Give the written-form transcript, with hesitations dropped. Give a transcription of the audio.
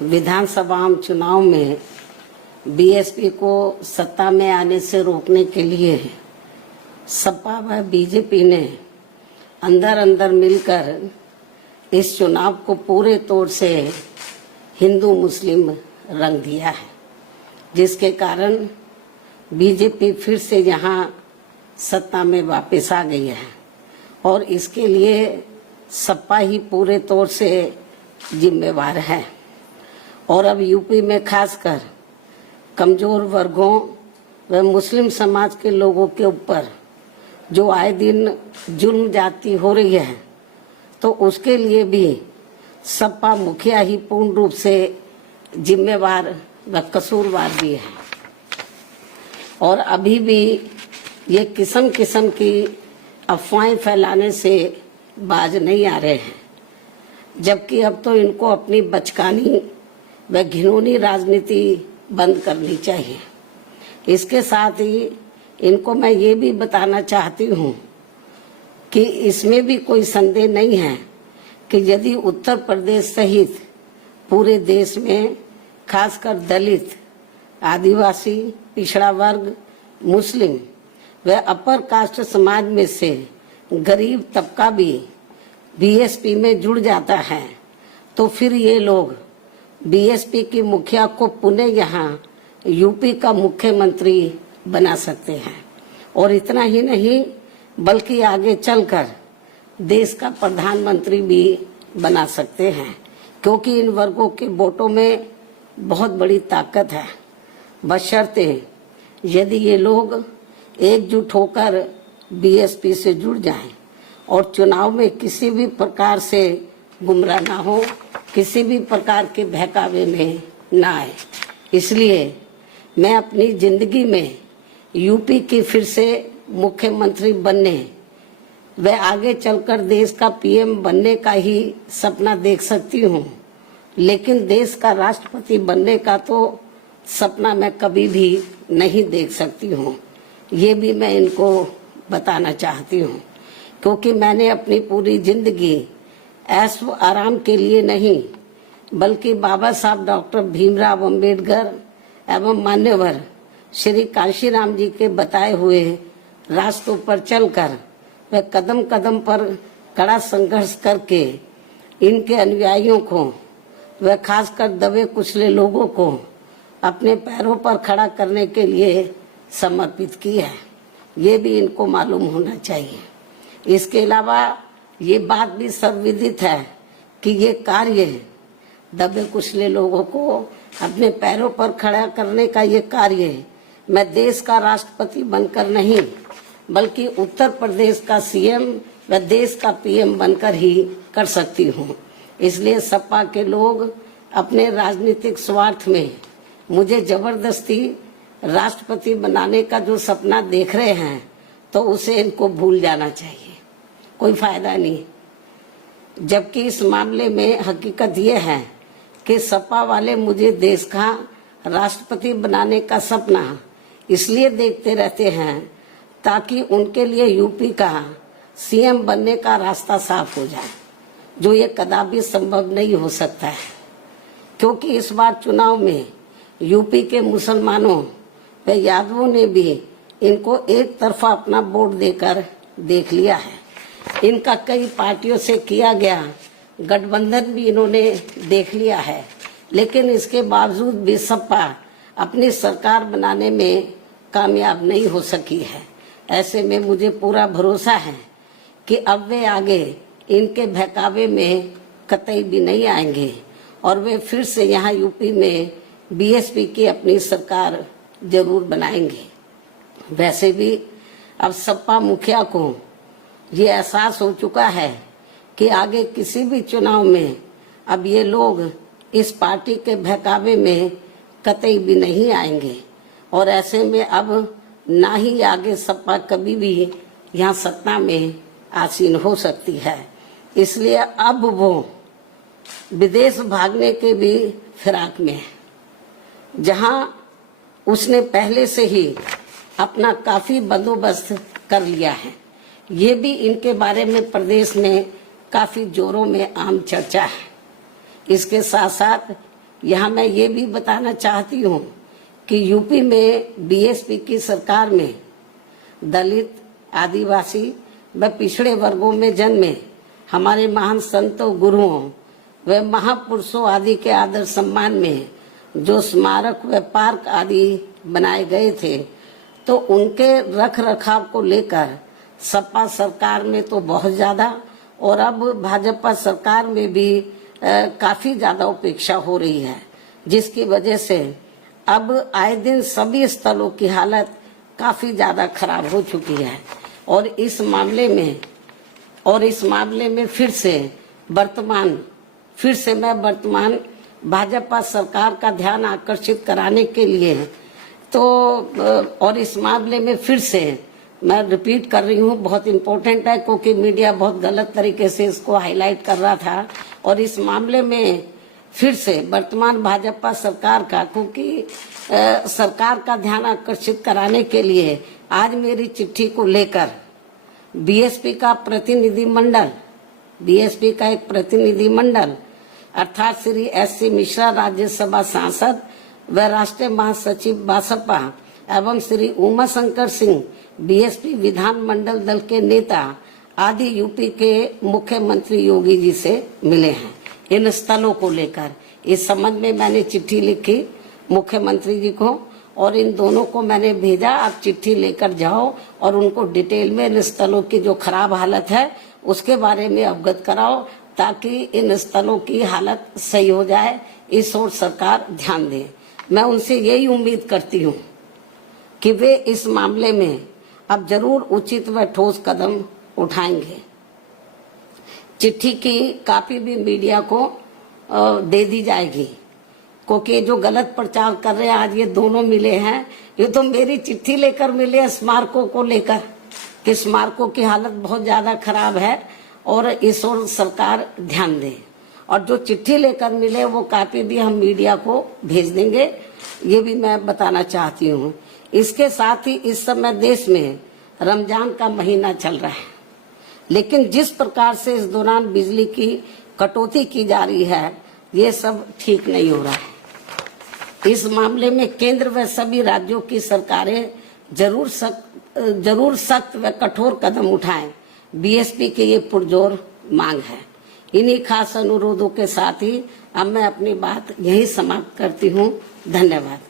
विधानसभा चुनाव में बीएसपी को सत्ता में आने से रोकने के लिए सपा व बीजेपी ने अंदर अंदर मिलकर इस चुनाव को पूरे तौर से हिंदू मुस्लिम रंग दिया है, जिसके कारण बीजेपी फिर से यहाँ सत्ता में वापस आ गई है और इसके लिए सपा ही पूरे तौर से जिम्मेवार है। और अब यूपी में खासकर कमजोर वर्गों व मुस्लिम समाज के लोगों के ऊपर जो आए दिन जुल्म जाती हो रही है, तो उसके लिए भी सपा मुखिया ही पूर्ण रूप से जिम्मेवार व कसूरवार भी है। और अभी भी ये किस्म किस्म की अफवाहें फैलाने से बाज नहीं आ रहे हैं, जबकि अब तो इनको अपनी बचकानी व घिनौनी राजनीति बंद करनी चाहिए। इसके साथ ही इनको मैं ये भी बताना चाहती हूँ कि इसमें भी कोई संदेह नहीं है कि यदि उत्तर प्रदेश सहित पूरे देश में खासकर दलित, आदिवासी, पिछड़ा वर्ग, मुस्लिम व अपर कास्ट समाज में से गरीब तबका भी बीएसपी में जुड़ जाता है, तो फिर ये लोग बीएसपी की मुखिया को पुनः यहाँ यूपी का मुख्यमंत्री बना सकते हैं। और इतना ही नहीं बल्कि आगे चलकर देश का प्रधानमंत्री भी बना सकते हैं, क्योंकि इन वर्गों के वोटों में बहुत बड़ी ताकत है, बशर्ते यदि ये लोग एकजुट होकर बीएसपी से जुड़ जाएं और चुनाव में किसी भी प्रकार से गुमराह ना हो, किसी भी प्रकार के बहकावे में ना आए। इसलिए मैं अपनी जिंदगी में यूपी की फिर से मुख्यमंत्री बनने व आगे चलकर देश का पीएम बनने का ही सपना देख सकती हूँ, लेकिन देश का राष्ट्रपति बनने का तो सपना मैं कभी भी नहीं देख सकती हूँ। ये भी मैं इनको बताना चाहती हूँ, क्योंकि मैंने अपनी पूरी जिंदगी ऐश व आराम के लिए नहीं बल्कि बाबा साहब डॉक्टर भीमराव अंबेडकर एवं मान्यवर श्री कांशीराम जी के बताए हुए रास्तों पर चलकर व कदम कदम पर कड़ा संघर्ष करके इनके अनुयायियों को व खासकर दबे कुचले लोगों को अपने पैरों पर खड़ा करने के लिए समर्पित की है। ये भी इनको मालूम होना चाहिए। इसके अलावा ये बात भी सर्वविदित है कि ये कार्य दबे कुचले लोगों को अपने पैरों पर खड़ा करने का ये कार्य मैं देश का राष्ट्रपति बनकर नहीं बल्कि उत्तर प्रदेश का सीएम व देश का पीएम बनकर ही कर सकती हूँ। इसलिए सपा के लोग अपने राजनीतिक स्वार्थ में मुझे जबरदस्ती राष्ट्रपति बनाने का जो सपना देख रहे हैं, तो उसे इनको भूल जाना चाहिए, कोई फायदा नहीं। जबकि इस मामले में हकीकत ये है कि सपा वाले मुझे देश का राष्ट्रपति बनाने का सपना इसलिए देखते रहते हैं ताकि उनके लिए यूपी का सीएम बनने का रास्ता साफ हो जाए, जो ये कदापि संभव नहीं हो सकता है, क्योंकि इस बार चुनाव में यूपी के मुसलमानों व यादवों ने भी इनको एक तरफा अपना वोट देकर देख लिया है। इनका कई पार्टियों से किया गया गठबंधन भी इन्होंने देख लिया है, लेकिन इसके बावजूद भी सपा अपनी सरकार बनाने में कामयाब नहीं हो सकी है। ऐसे में मुझे पूरा भरोसा है कि अब वे आगे इनके बहकावे में कतई भी नहीं आएंगे और वे फिर से यहाँ यूपी में बीएसपी की अपनी सरकार जरूर बनाएंगे। वैसे भी अब सपा मुखिया को ये एहसास हो चुका है कि आगे किसी भी चुनाव में अब ये लोग इस पार्टी के बहकावे में कतई भी नहीं आएंगे और ऐसे में अब ना ही आगे सपा कभी भी यहाँ सत्ता में आसीन हो सकती है। इसलिए अब वो विदेश भागने के भी फिराक में है, जहाँ उसने पहले से ही अपना काफी बंदोबस्त कर लिया है। ये भी इनके बारे में प्रदेश में काफी जोरों में आम चर्चा है। इसके साथ साथ यहाँ मैं ये भी बताना चाहती हूँ कि यूपी में बीएसपी की सरकार में दलित, आदिवासी व पिछड़े वर्गों में जन्मे हमारे महान संतों, गुरुओं व महापुरुषों आदि के आदर सम्मान में जो स्मारक व पार्क आदि बनाए गए थे, तो उनके रख रखाव को लेकर सपा सरकार में तो बहुत ज्यादा और अब भाजपा सरकार में भी काफी ज्यादा उपेक्षा हो रही है, जिसकी वजह से अब आए दिन सभी स्थलों की हालत काफी ज्यादा खराब हो चुकी है। और इस मामले में फिर से मैं वर्तमान भाजपा सरकार का ध्यान आकर्षित कराने के लिए और इस मामले में फिर से मैं रिपीट कर रही हूँ, बहुत इम्पोर्टेंट है क्योंकि मीडिया बहुत गलत तरीके से इसको हाईलाइट कर रहा था। और इस मामले में फिर से वर्तमान भाजपा सरकार का, क्योंकि सरकार का ध्यान आकर्षित कराने के लिए आज मेरी चिट्ठी को लेकर बीएसपी का एक प्रतिनिधि मंडल अर्थात श्री एस.सी. मिश्रा, राज्यसभा सांसद व राष्ट्रीय महासचिव बसपा एवं श्री उमा शंकर सिंह, बीएसपी विधान मंडल दल के नेता आदि यूपी के मुख्यमंत्री योगी जी से मिले हैं। इन स्थलों को लेकर इस संबंध में मैंने चिट्ठी लिखी मुख्यमंत्री जी को और इन दोनों को मैंने भेजा, आप चिट्ठी लेकर जाओ और उनको डिटेल में इन स्थलों की जो खराब हालत है उसके बारे में अवगत कराओ, ताकि इन स्थलों की हालत सही हो जाए। इस ओर सरकार ध्यान दे। मैं उनसे यही उम्मीद करती हूँ कि वे इस मामले में अब जरूर उचित व ठोस कदम उठाएंगे। चिट्ठी की कॉपी भी मीडिया को दे दी जाएगी, क्योंकि जो गलत प्रचार कर रहे हैं आज ये दोनों मिले हैं, ये तो मेरी चिट्ठी लेकर मिले स्मारकों को लेकर कि स्मारकों की हालत बहुत ज्यादा खराब है और इस ओर सरकार ध्यान दे। और जो चिट्ठी लेकर मिले वो कॉपी भी हम मीडिया को भेज देंगे, ये भी मैं बताना चाहती हूँ। इसके साथ ही इस समय देश में रमजान का महीना चल रहा है, लेकिन जिस प्रकार से इस दौरान बिजली की कटौती की जा रही है, ये सब ठीक नहीं हो रहा है। इस मामले में केंद्र व सभी राज्यों की सरकारें जरूर सख्त व कठोर कदम उठाएं। बीएसपी की ये पुरजोर मांग है। इन्हीं खास अनुरोधों के साथ ही अब मैं अपनी बात यही समाप्त करती हूँ। धन्यवाद।